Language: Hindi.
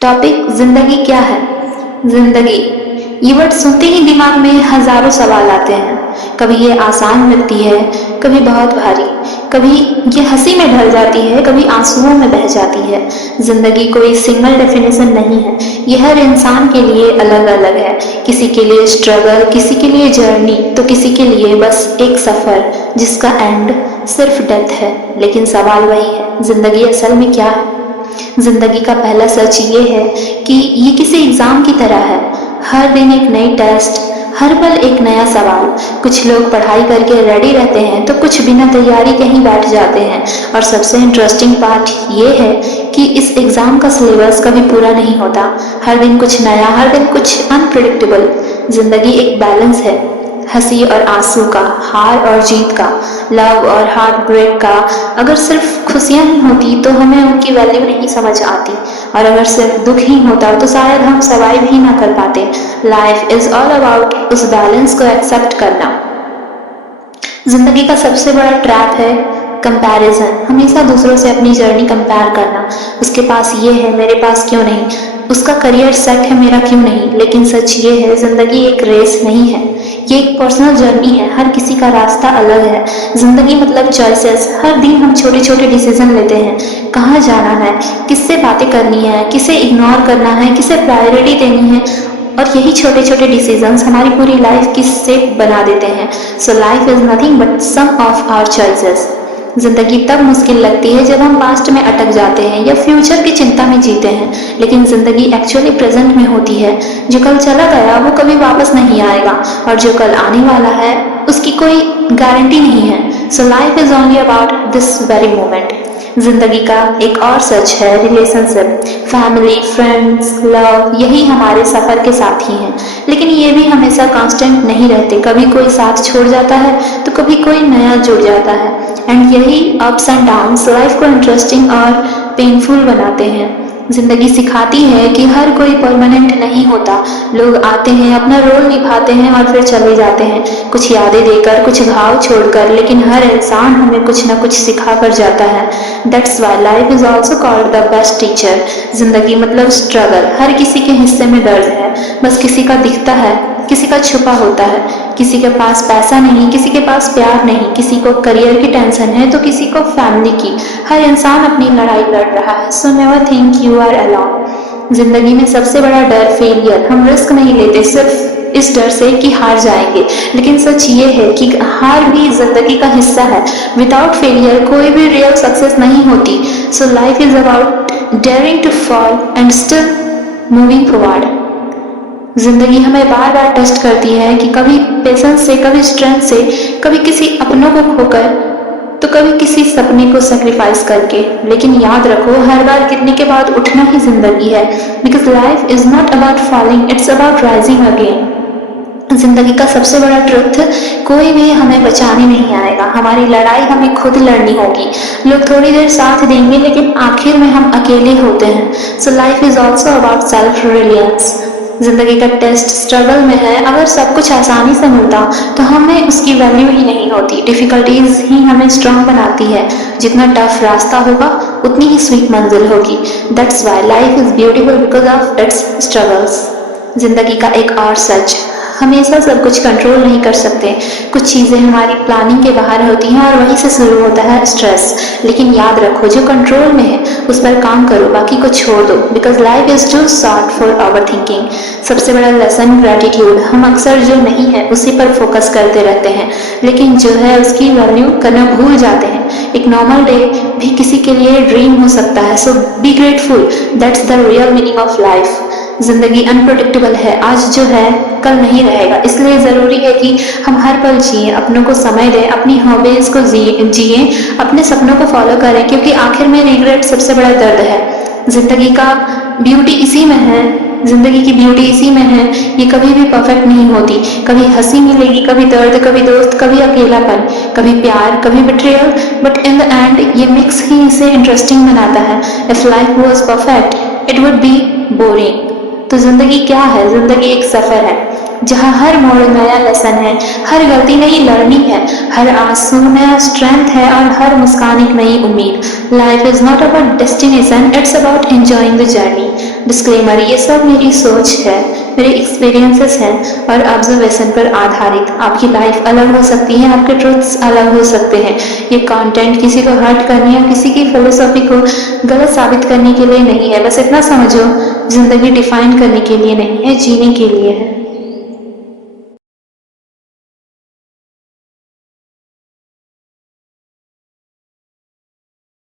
टॉपिक जिंदगी क्या है। जिंदगी, ये वर्ड सुनते ही दिमाग में हजारों सवाल आते हैं। कभी ये आसान लगती है, कभी बहुत भारी, कभी ये हंसी में ढल जाती है, कभी आंसुओं में बह जाती है। जिंदगी कोई सिंगल डेफिनेशन नहीं है, ये हर इंसान के लिए अलग अलग है। किसी के लिए स्ट्रगल, किसी के लिए जर्नी, तो किसी के लिए बस एक सफर जिसका एंड सिर्फ डेथ है। लेकिन सवाल वही है, जिंदगी असल में क्या है। जिंदगी का पहला सच ये है कि ये किसी एग्जाम की तरह है। हर दिन एक नई टेस्ट, हर पल एक नया सवाल। कुछ लोग पढ़ाई करके रेडी रहते हैं तो कुछ बिना तैयारी कहीं बैठ जाते हैं। और सबसे इंटरेस्टिंग पार्ट ये है कि इस एग्जाम का सिलेबस कभी पूरा नहीं होता। हर दिन कुछ नया, हर दिन कुछ अनप्रिडिक्टेबल। जिंदगी एक बैलेंस है, हंसी और आंसू का, हार और जीत का, लव और हार्ट ब्रेक का। अगर सिर्फ खुशियां ही होती तो हमें उनकी वैल्यू नहीं समझ आती, और अगर सिर्फ दुख ही होता तो शायद हम सर्वाइव ही ना कर पाते। लाइफ इज ऑल अबाउट उस बैलेंस को एक्सेप्ट करना। जिंदगी का सबसे बड़ा ट्रैप है कंपैरिजन। हमेशा दूसरों से अपनी जर्नी कंपेयर करना। उसके पास ये है, मेरे पास क्यों नहीं। उसका करियर सेट है, मेरा क्यों नहीं। लेकिन सच ये है, जिंदगी एक रेस नहीं है, ये एक पर्सनल जर्नी है। हर किसी का रास्ता अलग है। जिंदगी मतलब चॉइसेस। हर दिन हम छोटे छोटे डिसीजन लेते हैं, कहाँ जाना है, किससे बातें करनी है, किसे इग्नोर करना है, किसे प्रायोरिटी देनी है। और यही छोटे छोटे डिसीजंस हमारी पूरी लाइफ की शेप बना देते हैं। So life is nothing but sum of our choices. जिंदगी तब मुश्किल लगती है जब हम पास्ट में अटक जाते हैं या फ्यूचर की चिंता में जीते हैं। लेकिन जिंदगी एक्चुअली प्रेजेंट में होती है। जो कल चला गया वो कभी वापस नहीं आएगा, और जो कल आने वाला है उसकी कोई गारंटी नहीं है। सो life is only about this very moment. जिंदगी का एक और सच है रिलेशनशिप, फैमिली, फ्रेंड्स, लव, यही हमारे सफर के साथी हैं। लेकिन ये भी हमेशा कांस्टेंट नहीं रहते। कभी कोई साथ छोड़ जाता है तो कभी कोई नया जुड़ जाता है। एंड यही अप्स एंड डाउन्स लाइफ को इंटरेस्टिंग और पेनफुल बनाते हैं। जिंदगी सिखाती है कि हर कोई परमानेंट नहीं होता। लोग आते हैं, अपना रोल निभाते हैं और फिर चले जाते हैं, कुछ यादें देकर, कुछ घाव छोड़कर। लेकिन हर इंसान हमें कुछ ना कुछ सिखा कर जाता है। That's why life is also called the best teacher. जिंदगी मतलब स्ट्रगल। हर किसी के हिस्से में दर्द है, बस किसी का दिखता है, किसी का छुपा होता है। किसी के पास पैसा नहीं, किसी के पास प्यार नहीं, किसी को करियर की टेंशन है तो किसी को फैमिली की। हर इंसान अपनी लड़ाई लड़ रहा है। So never think you are alone. जिंदगी में सबसे बड़ा डर फेलियर। हम रिस्क नहीं लेते सिर्फ इस डर से कि हार जाएंगे। लेकिन सच ये है कि हार भी जिंदगी का हिस्सा है। विदाउट फेलियर कोई भी रियल सक्सेस नहीं होती। So life is about daring to fall and still moving forward. जिंदगी हमें बार बार टेस्ट करती है कि कभी पेशेंस से, कभी स्ट्रेंथ से, कभी किसी अपनों को खोकर, तो कभी किसी सपने को सेक्रीफाइस करके। लेकिन याद रखो, हर बार गिरने के बाद उठना ही जिंदगी है। Because life is not about falling, it's about rising again. जिंदगी का सबसे बड़ा ट्रुथ, कोई भी हमें बचाने नहीं आएगा। हमारी लड़ाई हमें खुद लड़नी होगी। लोग थोड़ी देर साथ देंगे लेकिन आखिर में हम अकेले होते हैं। So life is also about self reliance. जिंदगी का टेस्ट स्ट्रगल में है। अगर सब कुछ आसानी से मिलता तो हमें उसकी वैल्यू ही नहीं होती। डिफिकल्टीज ही हमें स्ट्रांग बनाती है। जितना टफ रास्ता होगा उतनी ही स्वीट मंजिल होगी। That's why life is beautiful because of its struggles. जिंदगी का एक और सच, हमेशा सब कुछ कंट्रोल नहीं कर सकते। कुछ चीजें हमारी प्लानिंग के बाहर होती हैं और वहीं से शुरू होता है स्ट्रेस। लेकिन याद रखो, जो कंट्रोल में है उस पर काम करो, बाकी को छोड़ दो। Because life is too short for overthinking. सबसे बड़ा लेसन ग्रेटिट्यूड। हम अक्सर जो नहीं है उसी पर फोकस करते रहते हैं, लेकिन जो है उसकी वैल्यू करना भूल जाते हैं। एक नॉर्मल डे भी किसी के लिए ड्रीम हो सकता है। So be grateful, that's the real meaning of life. जिंदगी अनप्रेडिक्टेबल है। आज जो है कल नहीं रहेगा। इसलिए जरूरी है कि हम हर पल जिए, अपनों को समय दें, अपनी हॉबीज को जिए, अपने सपनों को फॉलो करें, क्योंकि आखिर में रिग्रेट सबसे बड़ा दर्द है। जिंदगी का ब्यूटी इसी में है। जिंदगी की ब्यूटी इसी में है। ये कभी भी परफेक्ट नहीं होती। कभी हंसी मिलेगी, कभी दर्द, कभी दोस्त, कभी अकेलापन, कभी प्यार, कभी betrayal. But in the end ये मिक्स ही इसे इंटरेस्टिंग बनाता है। If life was perfect it would be boring. तो जिंदगी क्या है? जिंदगी एक सफर है जहाँ हर मोड़ नया लेसन है, हर गलती नई लर्नी है, हर आंसू नया स्ट्रेंथ है और हर मुस्कान एक नई उम्मीद। Life is not about destination, it's about enjoying the journey. Disclaimer, ये सब मेरी सोच है, मेरे एक्सपीरियंसेस हैं और ऑब्जर्वेशन पर आधारित। आपकी लाइफ अलग हो सकती है, आपके ट्रुथ्स अलग हो सकते हैं। ये कंटेंट किसी को हर्ट करने या किसी की फिलोसॉफी को गलत साबित करने के लिए नहीं है। बस इतना समझो, जिंदगी डिफाइन करने के लिए नहीं है, जीने के लिए है।